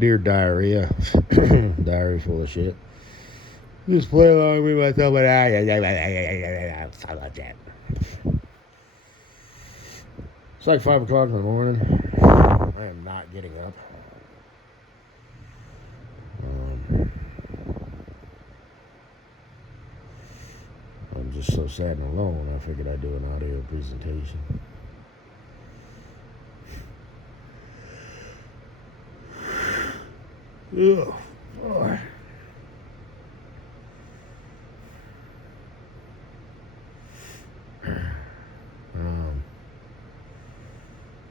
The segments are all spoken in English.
Dear diarrhea. Diary full of shit. Just play along with myself, but something like that. It's like 5 o'clock in the morning. I am not getting up. I'm just so sad and alone. I figured I'd do an audio presentation. Ugh. Boy.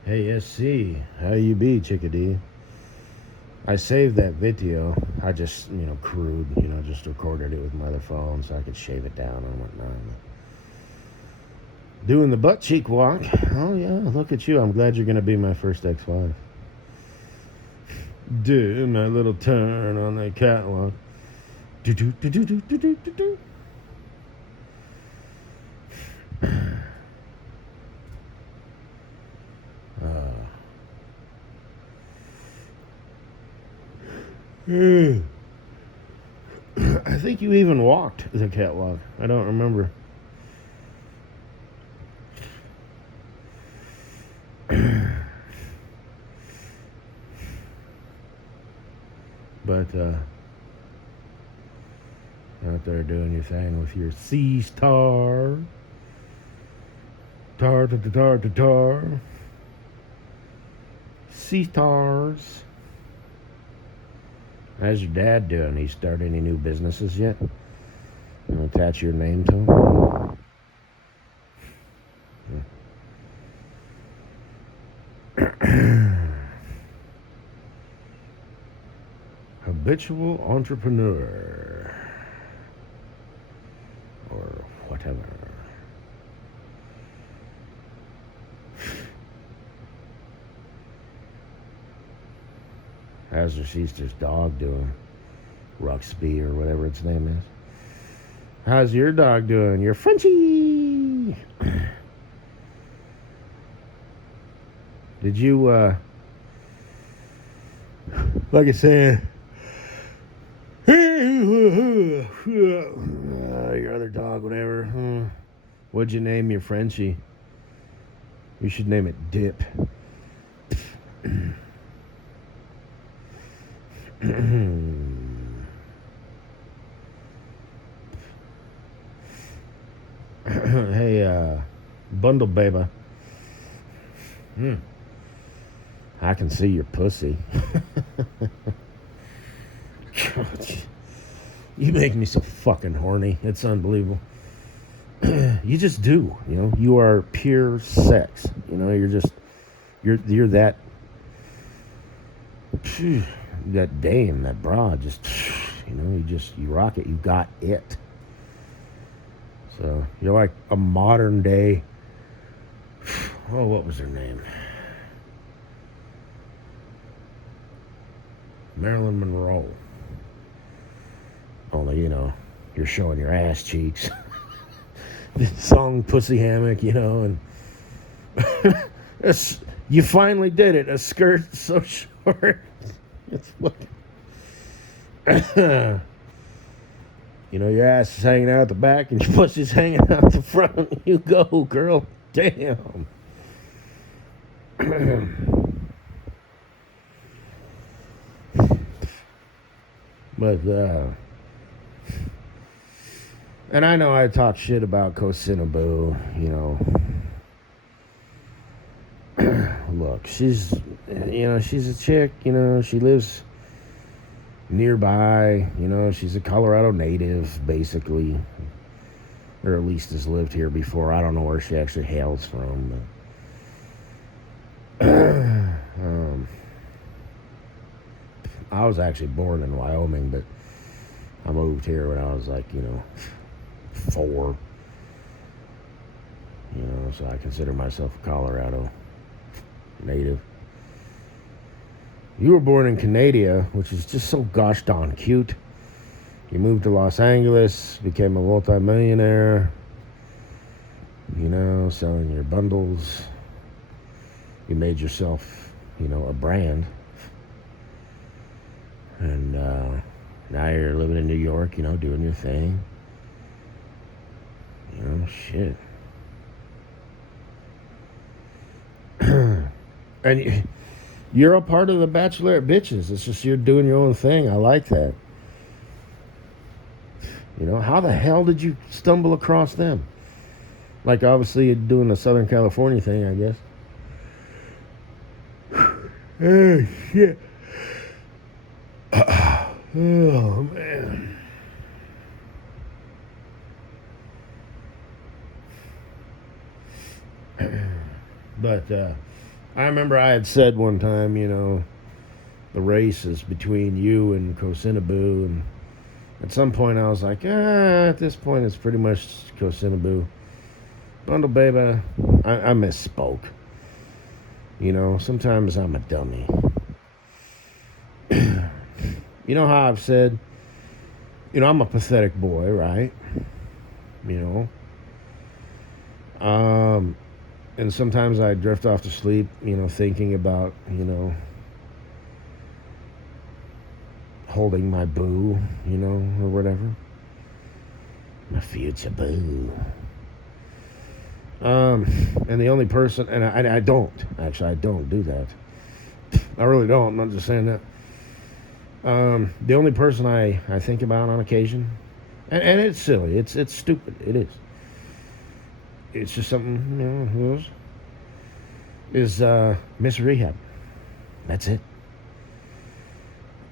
Hey SC, how you be, chickadee? I saved that video. I just, crude, just recorded it with my other phone so I could shave it down and whatnot. Doing the butt cheek walk. Oh yeah, look at you. I'm glad you're gonna be my first X5. Do my little turn on the catwalk. Do do do do do do do do do. I think you even walked the catwalk. I don't remember. But out there doing your thing with your sea star. Tar. Sea stars. How's your dad doing? He start any new businesses yet? You want to attach your name to him? Habitual entrepreneur. Or whatever. How's your sister's dog doing? Ruxby or whatever its name is. How's your dog doing? Your Frenchie! Did you, like I said, your other dog, whatever. What'd you name your Frenchie? You should name it Dip. Hey, Bundle Baby. I can see your pussy. You make me so fucking horny. It's unbelievable. You just do, You are pure sex. You're that. That dame, that broad, just, you rock it. You got it. So you're like a modern day. Oh, what was her name? Marilyn Monroe. Only, you're showing your ass cheeks. The song Pussy Hammock, and you finally did it. A skirt so short. It's fucking. Your ass is hanging out the back and your pussy's hanging out the front. You go, girl. Damn. But, and I know I talk shit about Kosinaboo, Look, she's a chick, she lives nearby, she's a Colorado native, basically. Or at least has lived here before. I don't know where she actually hails from, but I was actually born in Wyoming, but I moved here when I was like, 4. So I consider myself a Colorado native. You were born in Canada, which is just so gosh darn cute. You moved to Los Angeles, became a multi-millionaire, selling your bundles. You made yourself, a brand. And now you're living in New York, doing your thing. Shit. And you're a part of the Bachelorette bitches. It's just you're doing your own thing. I like that. How the hell did you stumble across them? Like, obviously, you're doing the Southern California thing, I guess. Oh, shit. Oh, man. But I remember I had said one time, the race is between you and Kosinaboo, and at some point I was like, at this point it's pretty much Kosinaboo. Bundle Baby, I misspoke. Sometimes I'm a dummy. You know how I've said, I'm a pathetic boy, right? And sometimes I drift off to sleep, thinking about, holding my boo, or whatever. My future boo. And the only person, and I don't do that. I really don't. I'm not just saying that. The only person I think about on occasion, and it's silly, it's stupid, it is. It's just something, is Miss Rehab. That's it.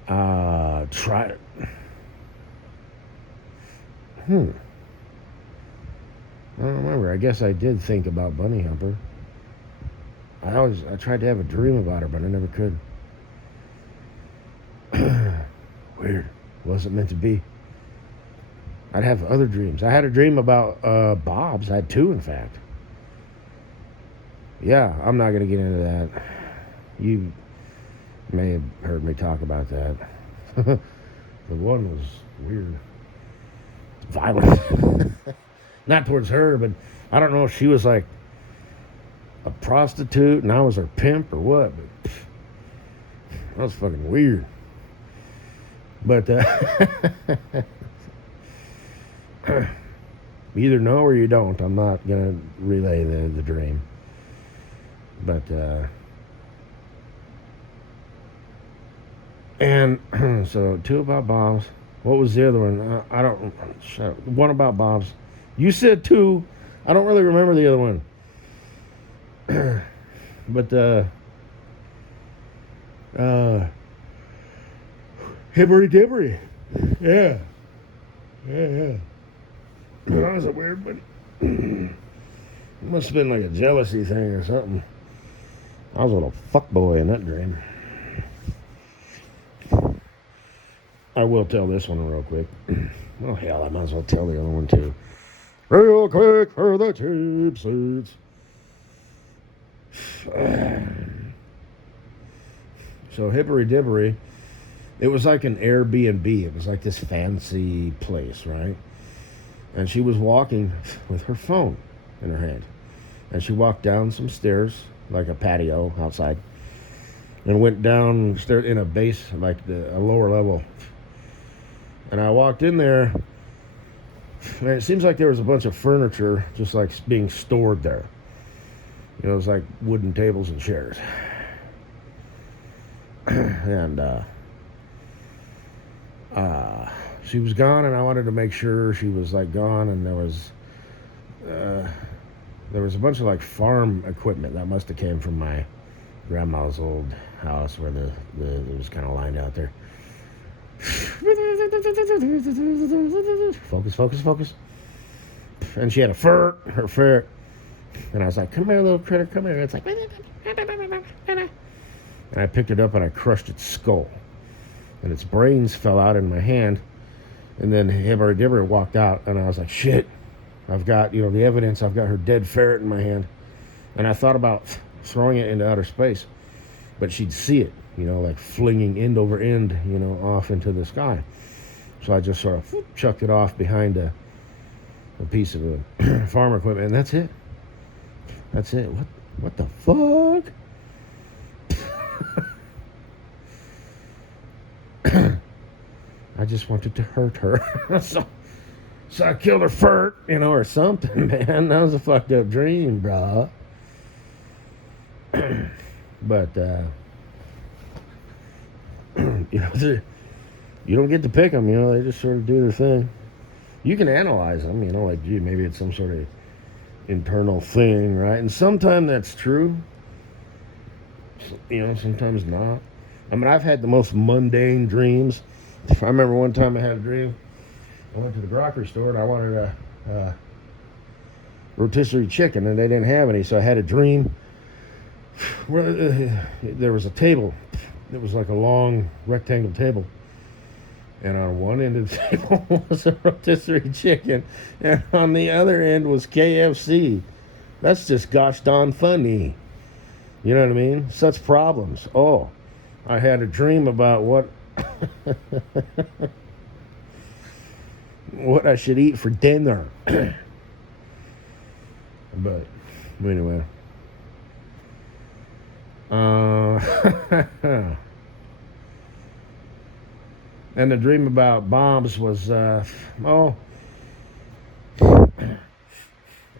Try it. I don't remember. I guess I did think about Bunny Humper. I tried to have a dream about her, but I never could. Weird. Wasn't meant to be. I'd have other dreams. I had a dream about Bob's. I had two, in fact. Yeah, I'm not going to get into that. You may have heard me talk about that. The one was weird. Violent. Not towards her, but I don't know if she was like a prostitute and I was her pimp or what, but that was fucking weird. But you either know or you don't. I'm not going to relay the dream. But, and so two about Bob's. What was the other one? I don't, one about Bob's. You said two. I don't really remember the other one. But, Hibbery Dibbery. Yeah. That was a weird one. It must have been like a jealousy thing or something. I was a little fuckboy in that dream. I will tell this one real quick. Well, hell, I might as well tell the other one too. Real quick for the cheap seats. So Hibbery Dibbery, it was like an Airbnb. It was like this fancy place, right? And she was walking with her phone in her hand. And she walked down some stairs, like a patio outside, and went down in a base, like a lower level. And I walked in there, and it seems like there was a bunch of furniture just like being stored there. It was like wooden tables and chairs. And she was gone, and I wanted to make sure she was like gone. And there was a bunch of like farm equipment that must have came from my grandma's old house where it was kind of lined out there. Focus. And she had her ferret. And I was like, come here, little critter, come here. It's like, and I picked it up and I crushed its skull. And its brains fell out in my hand. And then Hibbery Dibbery walked out, and I was like, shit, I've got, the evidence. I've got her dead ferret in my hand. And I thought about throwing it into outer space. But she'd see it, like flinging end over end, off into the sky. So I just sort of chucked it off behind a piece of farm equipment, and that's it. That's it. What the fuck? just wanted to hurt her. So I killed her furt, or something, man. That was a fucked up dream, bro. But, you don't get to pick them, they just sort of do their thing. You can analyze them, like, gee, maybe it's some sort of internal thing, right? And sometimes that's true, sometimes not. I mean, I've had the most mundane dreams. I remember one time I had a dream. I went to the grocery store and I wanted a rotisserie chicken, and they didn't have any, so I had a dream where there was a table. It was like a long rectangle table, and on one end of the table was a rotisserie chicken, and on the other end was KFC. That's just gosh darn funny. You know what I mean? Such problems. Oh, I had a dream about what what I should eat for dinner. But anyway. And the dream about bombs was, I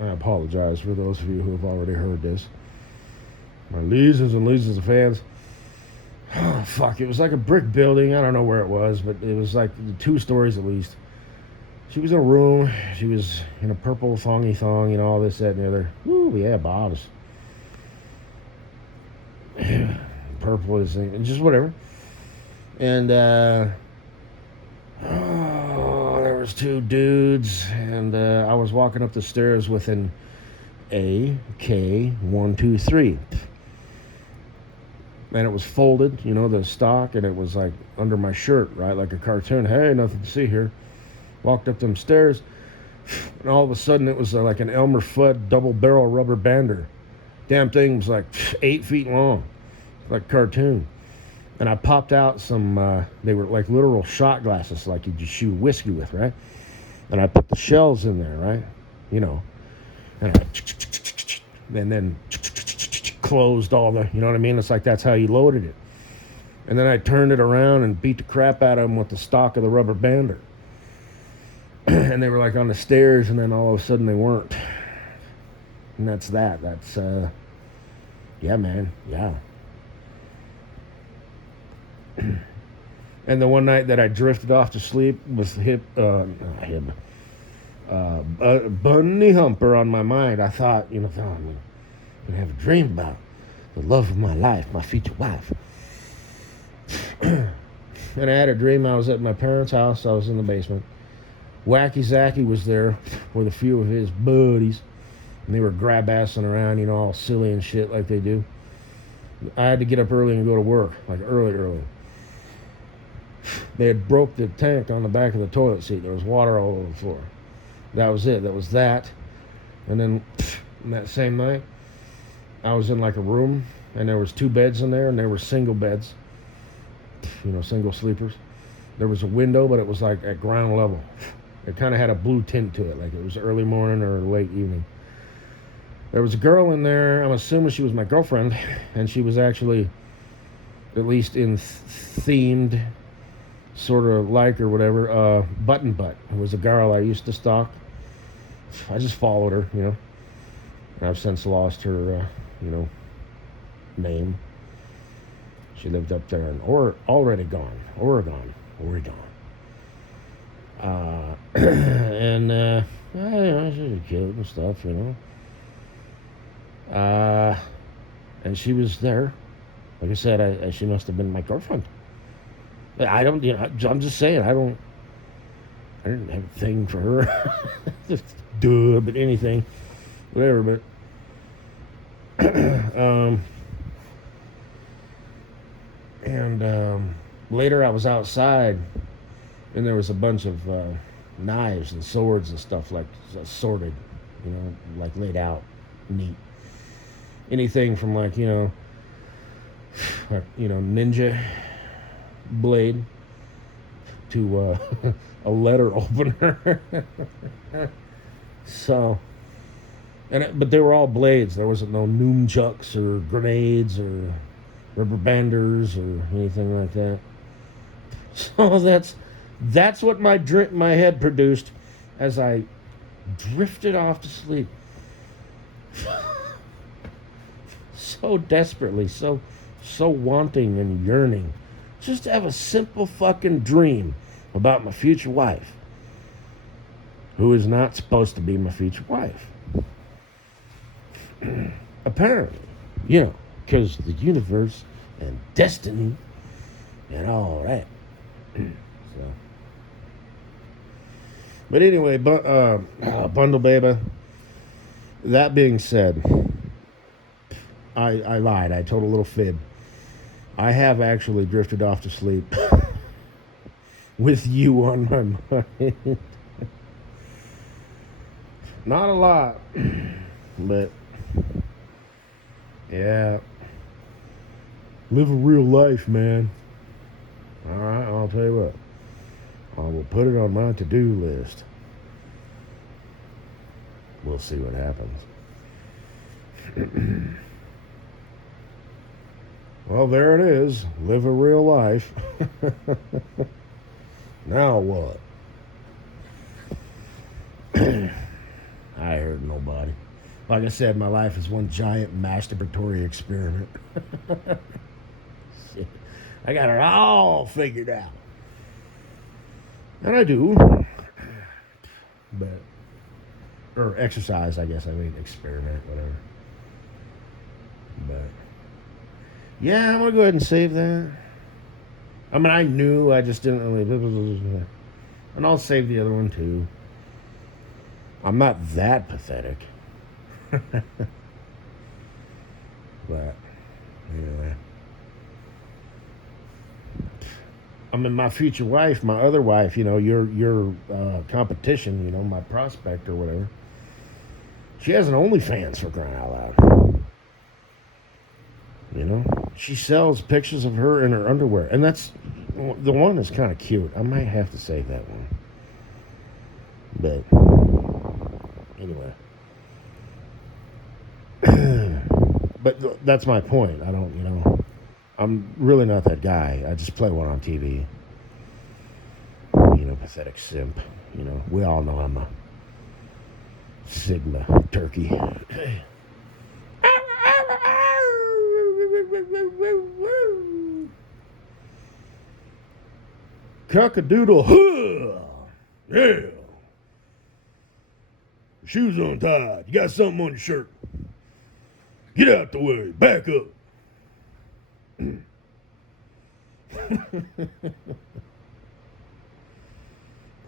apologize for those of you who have already heard this. My legions and legions of fans. Oh, fuck, it was like a brick building. I don't know where it was, but it was like 2 stories at least. She was in a room. She was in a purple thongy thong, all this, that, and the other. Ooh, yeah, bombs. Purple is just whatever. And there was 2 dudes, and I was walking up the stairs with an AK-123, and it was folded, the stock, and it was like under my shirt, right, like a cartoon. Hey, nothing to see here. Walked up them stairs, and all of a sudden it was like an Elmer Fudd double barrel rubber bander. Damn thing was like 8 feet long, like a cartoon. And I popped out some, they were like literal shot glasses, like you just shoot whiskey with, right? And I put the shells in there, right? And then closed all the, you know what I mean? It's like that's how you loaded it. And then I turned it around and beat the crap out of them with the stock of the rubber bander. And they were like on the stairs, and then all of a sudden they weren't. And that's that. That's, yeah, man, yeah. And the one night that I drifted off to sleep with Bunny Humper on my mind, I thought, I'm going to have a dream about the love of my life, my future wife. And I had a dream I was at my parents' house. I was in the basement. Wacky Zacky was there with a few of his buddies, and they were grab-assing around, all silly and shit like they do. I had to get up early and go to work, like early. They had broke the tank on the back of the toilet seat. There was water all over the floor. That was it. That was that. And then that same night, I was in like a room, and there was 2 beds in there, and they were single beds, single sleepers. There was a window, but it was like at ground level. It kind of had a blue tint to it, like it was early morning or late evening. There was a girl in there. I'm assuming she was my girlfriend, and she was actually, at least in themed, sort of like or whatever, Button Butt. It was a girl I used to stalk. I just followed her, And I've since lost her, name. She lived up there in Oregon. And she was cute and stuff, and she was there. Like I said, she must have been my girlfriend. I don't, I'm just saying, I didn't have a thing for her. Just but anything, whatever, but, later I was outside, and there was a bunch of, knives and swords and stuff, like, sorted, like laid out neat. Anything from like, ninja blade to a letter opener. So, but they were all blades. There wasn't no nunchucks or grenades or rubber banders or anything like that. So That's what my head produced as I drifted off to sleep. So desperately, so wanting and yearning, just to have a simple fucking dream about my future wife, who is not supposed to be my future wife. Apparently, because the universe and destiny and all that. So, but anyway, Bundle Baby. That being said, I lied. I told a little fib. I have actually drifted off to sleep with you on my mind. Not a lot, but yeah. Live a real life, man. All right, I'll tell you what. I will put it on my to-do list. We'll see what happens. Well, there it is. Live a real life. Now what? I heard nobody. Like I said, my life is one giant masturbatory experiment. Shit. I got it all figured out. And I do. But, or exercise, I guess. I mean, experiment, whatever. But, yeah, I'm going to go ahead and save that. I mean, I knew, I just didn't really. And I'll save the other one, too. I'm not that pathetic. But, anyway. I mean, my future wife, my other wife, your competition, my prospect or whatever. She has an OnlyFans, for crying out loud. She sells pictures of her in her underwear. And that's, the one is kind of cute. I might have to save that one. But, anyway. But that's my point. I don't, I'm really not that guy. I just play one on TV. Pathetic simp. We all know I'm a Sigma turkey. Cock-a-doodle. Yeah. Shoes untied. You got something on your shirt. Get out the way. Back up.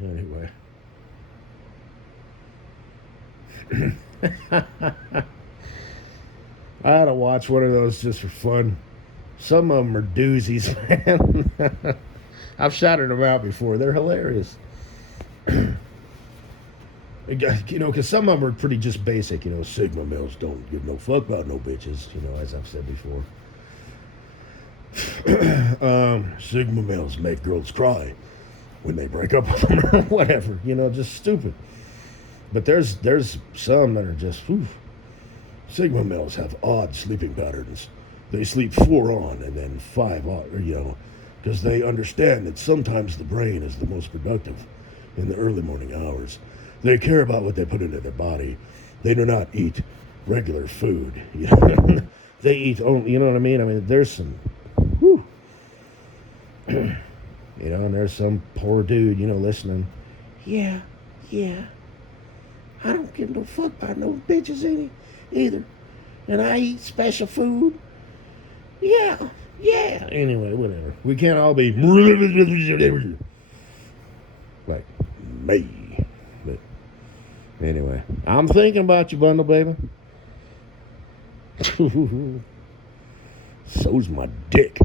Anyway. I had to watch one of those just for fun. Some of them are doozies, man. I've shouted them out before. They're hilarious. Because some of them are pretty just basic. Sigma males don't give no fuck about no bitches, as I've said before. Sigma males make girls cry when they break up with them or whatever. Just stupid. But there's some that are just, Sigma males have odd sleeping patterns. They sleep 4 on and then 5 on, because they understand that sometimes the brain is the most productive in the early morning hours. They care about what they put into their body. They do not eat regular food. They eat only, you know what I mean? I mean, there's some, and there's some poor dude, listening. Yeah. I don't give no fuck about no bitches either. And I eat special food. Yeah. Anyway, whatever. We can't all be like me. But anyway, I'm thinking about you, Bundle Baby. So's my dick.